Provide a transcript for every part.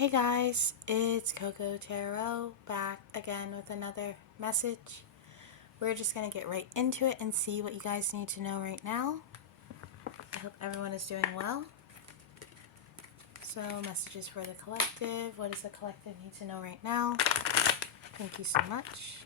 Hey guys, it's Coco Tarot back again with another message. We're just going to get right into it and see what you guys need to know right now. I hope everyone is doing well. So, messages for the collective. What does the collective need to know right now? Thank you so much.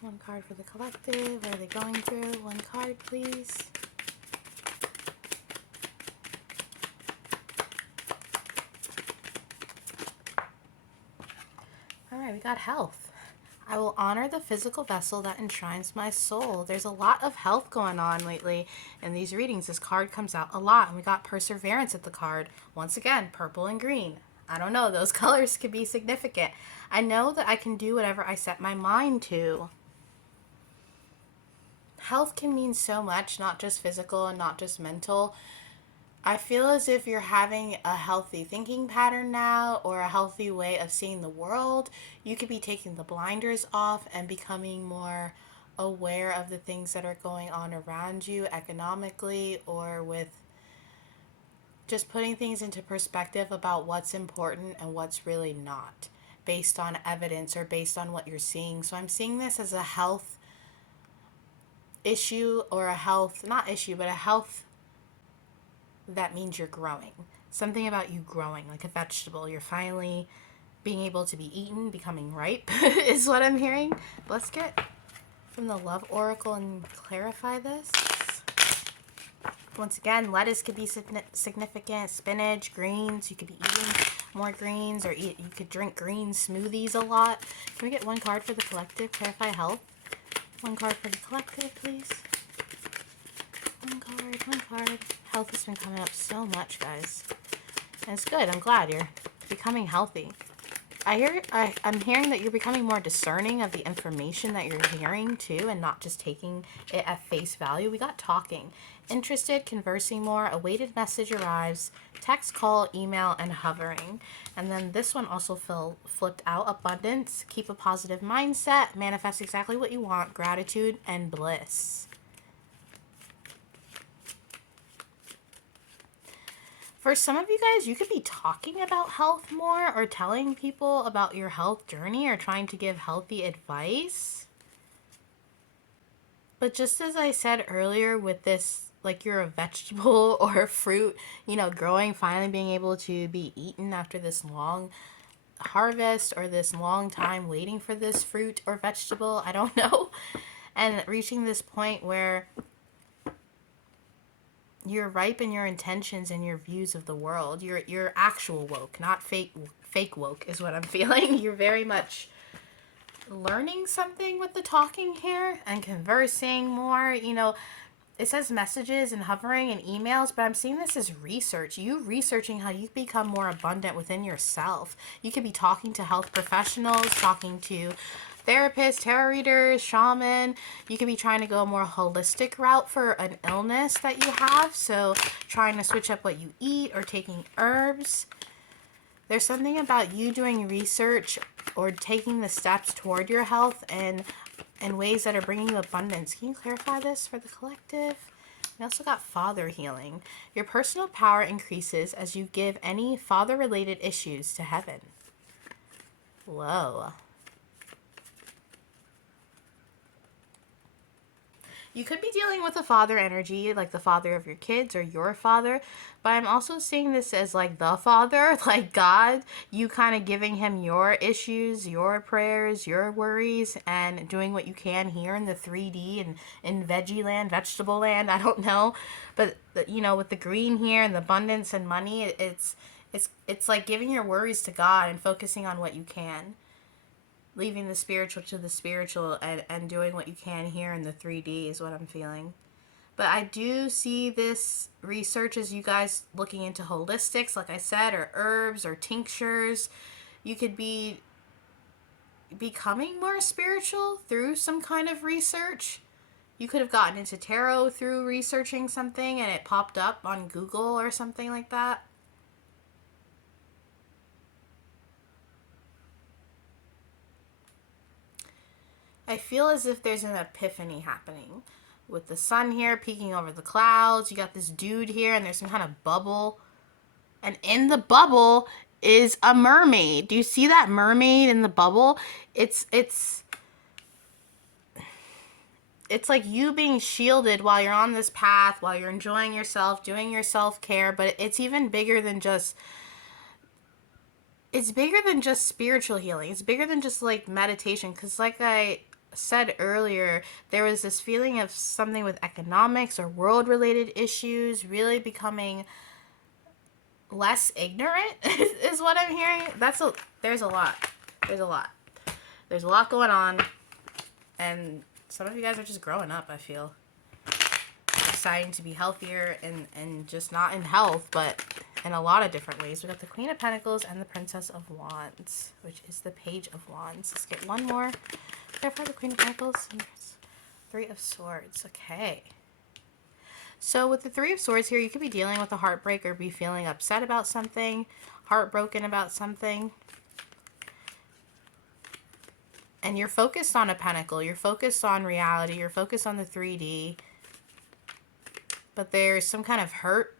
One card for the collective. What are they going through? One card, please. Alright, we got health. I will honor the physical vessel that enshrines my soul. There's a lot of health going on lately in these readings. This card comes out a lot, and we got perseverance at the card. Once again, purple and green. I don't know, those colors could be significant. I know that I can do whatever I set my mind to. Health can mean so much, not just physical and not just mental. I feel as if you're having a healthy thinking pattern now, or a healthy way of seeing the world. You could be taking the blinders off and becoming more aware of the things that are going on around you economically, or with just putting things into perspective about what's important and what's really not, based on evidence or based on what you're seeing. So I'm seeing this as a health issue, or a health, not issue, but a health that means you're growing. Something about you growing, like a vegetable. You're finally being able to be eaten, becoming ripe, is what I'm hearing. Let's get from the Love Oracle and clarify this. Once again, lettuce could be significant. Spinach, greens. You could be eating more greens, or you could drink green smoothies a lot. Can we get one card for the collective? Clarify health. One card for the collective, please. One card. Health has been coming up so much, guys. And it's good. I'm glad you're becoming healthy. I'm hearing that you're becoming more discerning of the information that you're hearing, too, and not just taking it at face value. We got talking. Interested, conversing more, awaited message arrives, text, call, email, and hovering. And then this one also flipped out, abundance, keep a positive mindset, manifest exactly what you want, gratitude, and bliss. For some of you guys, you could be talking about health more, or telling people about your health journey, or trying to give healthy advice. But just as I said earlier with this, like you're a vegetable or a fruit, growing, finally being able to be eaten after this long harvest, or this long time waiting for this fruit or vegetable, I don't know. And reaching this point where you're ripe in your intentions and your views of the world. You're actual woke, not fake woke is what I'm feeling. You're very much learning something with the talking here and conversing more. It says messages and hovering and emails, but I'm seeing this as research. You researching how you become more abundant within yourself. You could be talking to health professionals, talking to therapists, tarot readers, shaman. You could be trying to go a more holistic route for an illness that you have. So trying to switch up what you eat, or taking herbs. There's something about you doing research or taking the steps toward your health and ways that are bringing you abundance. Can you clarify this for the collective? We also got father healing. Your personal power increases as you give any father-related issues to heaven. Whoa. You could be dealing with a father energy, like the father of your kids or your father, but I'm also seeing this as like the father, like God, you kind of giving him your issues, your prayers, your worries, and doing what you can here in the 3D and in veggie land, vegetable land, I don't know. But, with the green here and the abundance and money, it's like giving your worries to God and focusing on what you can. Leaving the spiritual to the spiritual, and doing what you can here in the 3D is what I'm feeling. But I do see this research as you guys looking into holistics, like I said, or herbs or tinctures. You could be becoming more spiritual through some kind of research. You could have gotten into tarot through researching something and it popped up on Google or something like that. I feel as if there's an epiphany happening. with the sun here peeking over the clouds. You got this dude here, and there's some kind of bubble. And in the bubble is a mermaid. Do you see that mermaid in the bubble? It's like you being shielded while you're on this path, while you're enjoying yourself, doing your self-care, but it's even bigger than just spiritual healing. It's bigger than just like meditation, because like I said earlier, there was this feeling of something with economics or world related issues really becoming less ignorant is what I'm hearing. There's a lot there's a lot going on, and some of you guys are just growing up, I feel, deciding to be healthier and just not in health, but in a lot of different ways. We got the Queen of Pentacles and the Princess of Wands, which is the Page of Wands. Let's get one more. Therefore, the Queen of Pentacles and Three of Swords. Okay. So with the Three of Swords here, you could be dealing with a heartbreak or be feeling upset about something, heartbroken about something. And you're focused on a pentacle. You're focused on reality. You're focused on the 3D. But there's some kind of hurt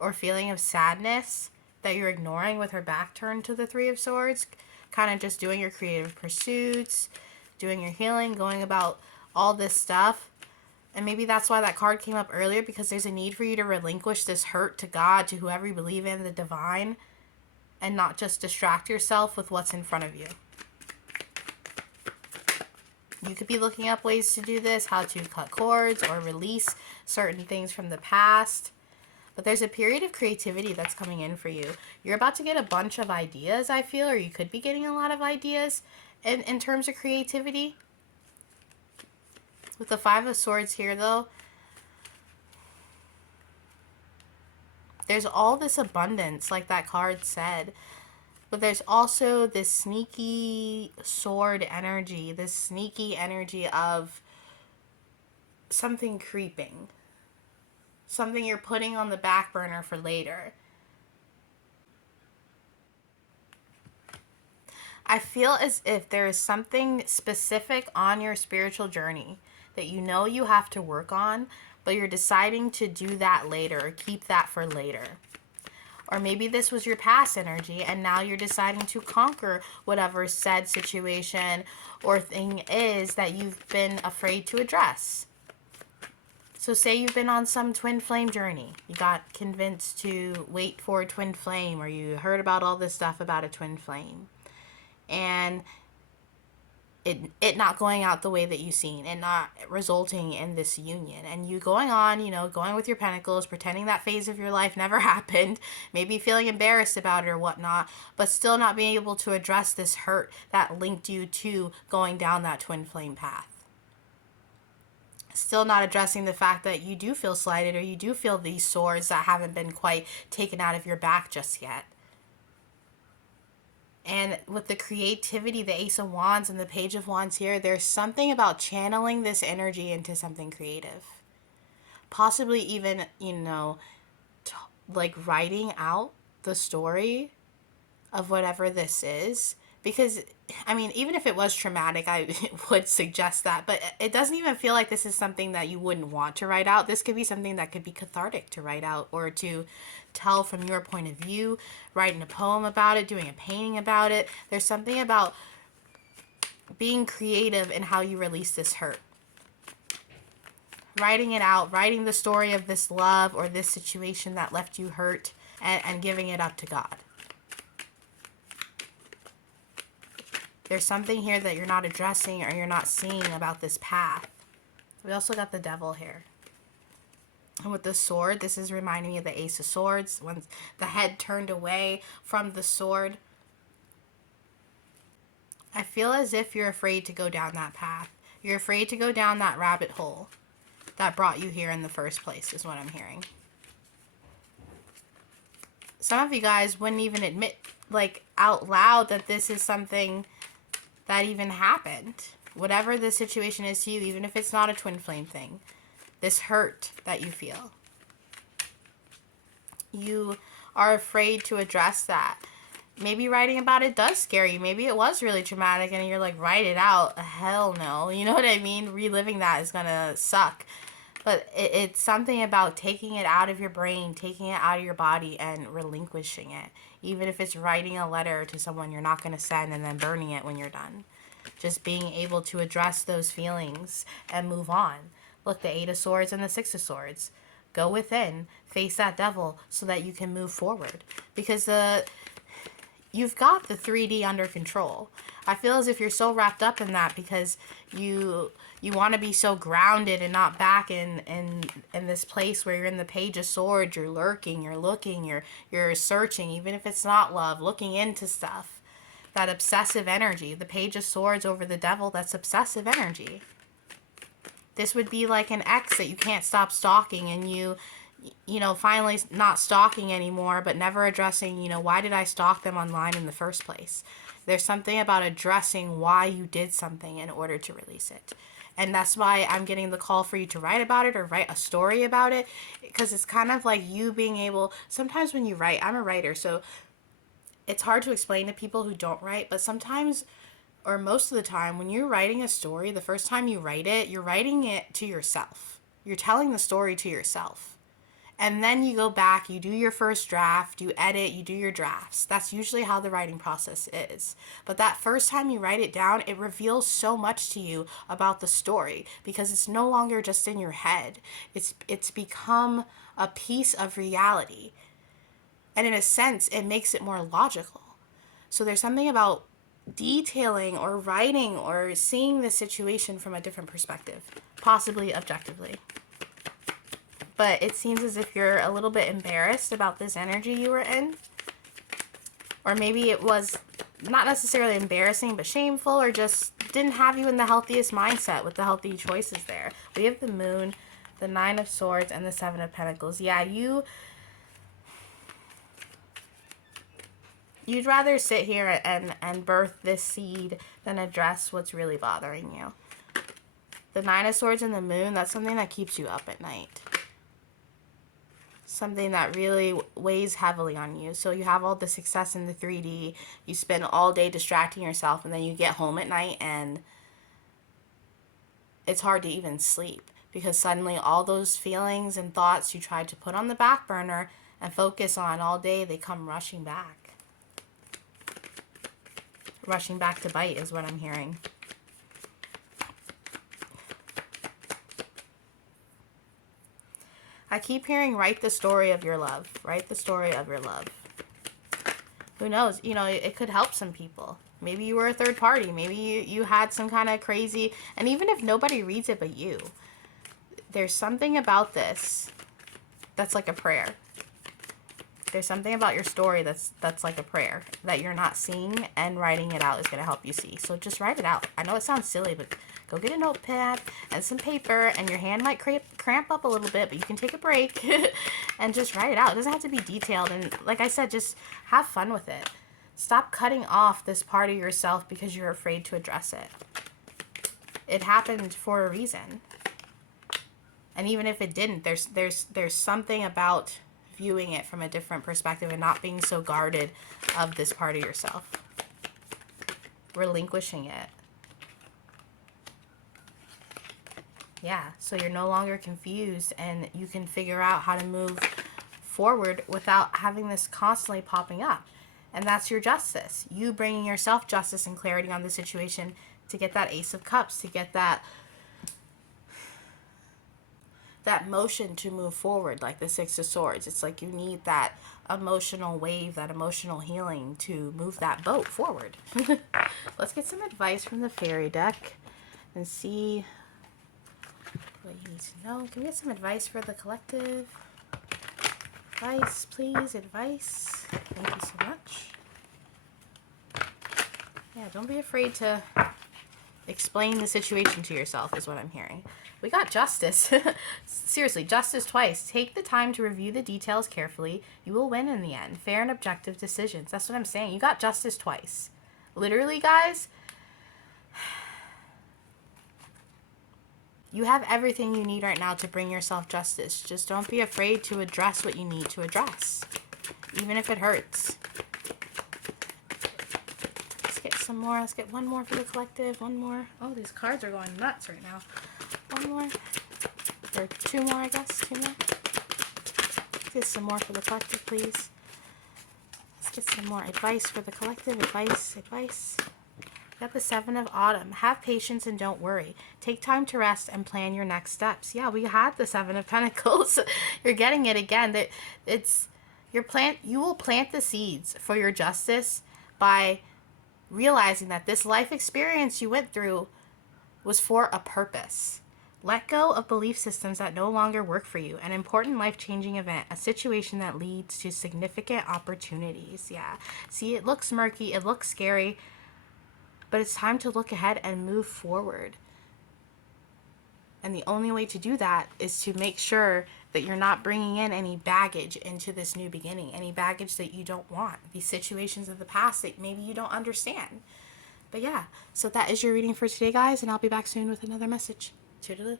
or feeling of sadness that you're ignoring with her back turned to the Three of Swords. Kind of just doing your creative pursuits, doing your healing, going about all this stuff. And maybe that's why that card came up earlier, because there's a need for you to relinquish this hurt to God, to whoever you believe in, the divine, and not just distract yourself with what's in front of you. You could be looking up ways to do this, how to cut cords or release certain things from the past. But there's a period of creativity that's coming in for you. You're about to get a bunch of ideas, I feel, or you could be getting a lot of ideas in terms of creativity. With the Five of Swords here, though, there's all this abundance, like that card said. But there's also this sneaky sword energy, this sneaky energy of something creeping. Something you're putting on the back burner for later. I feel as if there is something specific on your spiritual journey that you know you have to work on, but you're deciding to do that later or keep that for later. Or maybe this was your past energy and now you're deciding to conquer whatever said situation or thing is that you've been afraid to address. So say you've been on some twin flame journey. You got convinced to wait for a twin flame, or you heard about all this stuff about a twin flame. And it not going out the way that you've seen and not resulting in this union. And you going on, going with your pentacles, pretending that phase of your life never happened, maybe feeling embarrassed about it or whatnot, but still not being able to address this hurt that linked you to going down that twin flame path. Still not addressing the fact that you do feel slighted, or you do feel these swords that haven't been quite taken out of your back just yet. And with the creativity, the Ace of Wands and the Page of Wands here, there's something about channeling this energy into something creative. Possibly even, like writing out the story of whatever this is. Because, even if it was traumatic, I would suggest that. But it doesn't even feel like this is something that you wouldn't want to write out. This could be something that could be cathartic to write out, or to tell from your point of view, writing a poem about it, doing a painting about it. There's something about being creative in how you release this hurt. Writing it out, writing the story of this love or this situation that left you hurt, and giving it up to God. There's something here that you're not addressing or you're not seeing about this path. We also got the Devil here. And with the sword, this is reminding me of the Ace of Swords, when the head turned away from the sword. I feel as if you're afraid to go down that path. You're afraid to go down that rabbit hole that brought you here in the first place, is what I'm hearing. Some of you guys wouldn't even admit, out loud, that this is something that even happened. Whatever the situation is to you, even if it's not a twin flame thing, this hurt that you feel, you are afraid to address that. maybe writing about it does scare you. Maybe it was really traumatic and you're like, write it out. Hell no. You know what I mean? Reliving that is going to suck. But it's something about taking it out of your brain, taking it out of your body, and relinquishing it. Even if it's writing a letter to someone you're not going to send and then burning it when you're done. Just being able to address those feelings and move on. Look, the Eight of Swords and the Six of Swords. Go within, face that devil so that you can move forward. Because you've got the 3D under control. I feel as if you're so wrapped up in that because you want to be so grounded and not back in this place where you're in the Page of Swords. You're lurking, you're looking, you're searching, even if it's not love, looking into stuff. That obsessive energy. The Page of Swords over the devil, that's obsessive energy. This would be like an ex that you can't stop stalking, and you know, finally not stalking anymore, but never addressing, you know, why did I stalk them online in the first place? There's something about addressing why you did something in order to release it. And that's why I'm getting the call for you to write about it or write a story about it, because it's kind of like you being able, sometimes when you write, I'm a writer, so it's hard to explain to people who don't write, but sometimes, or most of the time, when you're writing a story, the first time you write it, you're writing it to yourself. You're telling the story to yourself. And then you go back, you do your first draft, you edit, you do your drafts. That's usually how the writing process is. But that first time you write it down, it reveals so much to you about the story because it's no longer just in your head. It's become a piece of reality. And in a sense, it makes it more logical. So there's something about detailing or writing or seeing the situation from a different perspective, possibly objectively. But it seems as if you're a little bit embarrassed about this energy you were in. Or maybe it was not necessarily embarrassing, but shameful, or just didn't have you in the healthiest mindset with the healthy choices there. We have the Moon, the Nine of Swords, and the Seven of Pentacles. Yeah, you'd rather sit here and birth this seed than address what's really bothering you. The Nine of Swords and the Moon, that's something that keeps you up at night. Something that really weighs heavily on you. So you have all the success in the 3D, you spend all day distracting yourself, and then you get home at night and it's hard to even sleep because suddenly all those feelings and thoughts you tried to put on the back burner and focus on all day, they come rushing back. Rushing back to bite is what I'm hearing. I keep hearing, write the story of your love. Write the story of your love. Who knows? You know, it could help some people. Maybe you were a third party. Maybe you had some kind of crazy... And even if nobody reads it but you, there's something about this that's like a prayer. There's something about your story that's like a prayer that you're not seeing, and writing it out is going to help you see. So just write it out. I know it sounds silly, but go get a notepad and some paper, and your hand might cramp up a little bit, but you can take a break and just write it out. It doesn't have to be detailed. And like I said, just have fun with it. Stop cutting off this part of yourself because you're afraid to address it. It happened for a reason. And even if it didn't, there's something about viewing it from a different perspective and not being so guarded of this part of yourself. Relinquishing it. Yeah, so you're no longer confused and you can figure out how to move forward without having this constantly popping up. And that's your justice. You bringing yourself justice and clarity on the situation to get that Ace of Cups, to get that motion to move forward, like the Six of Swords. It's like you need that emotional wave, that emotional healing to move that boat forward. Let's get some advice from the fairy deck and see what you need to know. Can we get some advice for the collective? Advice, please. Advice. Thank you so much. Yeah, don't be afraid to explain the situation to yourself is what I'm hearing. We got justice. Seriously, justice twice. Take the time to review the details carefully. You will win in the end. Fair and objective decisions. That's what I'm saying. You got justice twice. Literally, guys. You have everything you need right now to bring yourself justice. Just don't be afraid to address what you need to address, even if it hurts. some more. Let's get one more for the collective. One more. Oh, these cards are going nuts right now. One more. Or two more, I guess. Two more. Get some more for the collective, please. Let's get some more advice for the collective. Advice. Got the Seven of Autumn. Have patience and don't worry. Take time to rest and plan your next steps. Yeah, we had the Seven of Pentacles. You're getting it again. That it's you will plant the seeds for your justice by realizing that this life experience you went through was for a purpose. Let go of belief systems that no longer work for you. An important life-changing event, a situation that leads to significant opportunities. Yeah. See, it looks murky, it looks scary, but it's time to look ahead and move forward. And the only way to do that is to make sure that you're not bringing in any baggage into this new beginning, any baggage that you don't want, these situations of the past that maybe you don't understand. But yeah, so that is your reading for today, guys, and I'll be back soon with another message. Toodaloo.